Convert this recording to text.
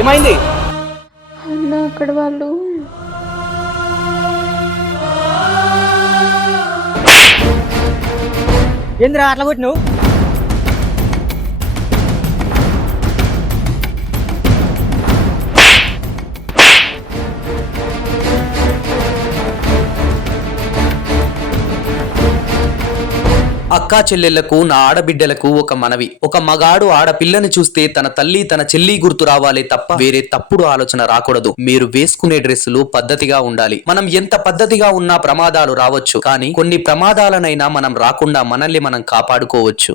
ఏమైంది? అన్న అక్కడ వాళ్ళు ఏందిరా అట్లా కొట్టినావు? అక్కా చెల్లెళ్లకు నా ఆడబిడ్డలకు ఒక మనవి. ఒక మగాడు ఆడపిల్లని చూస్తే తన తల్లి తన చెల్లి గుర్తు రావాలే తప్ప వేరే తప్పుడు ఆలోచన రాకూడదు. మీరు వేసుకునే డ్రెస్సులు పద్ధతిగా ఉండాలి. మనం ఎంత పద్ధతిగా ఉన్నా ప్రమాదాలు రావచ్చు, కానీ కొన్ని ప్రమాదాలనైనా మనం రాకుండా మనల్ని మనం కాపాడుకోవచ్చు.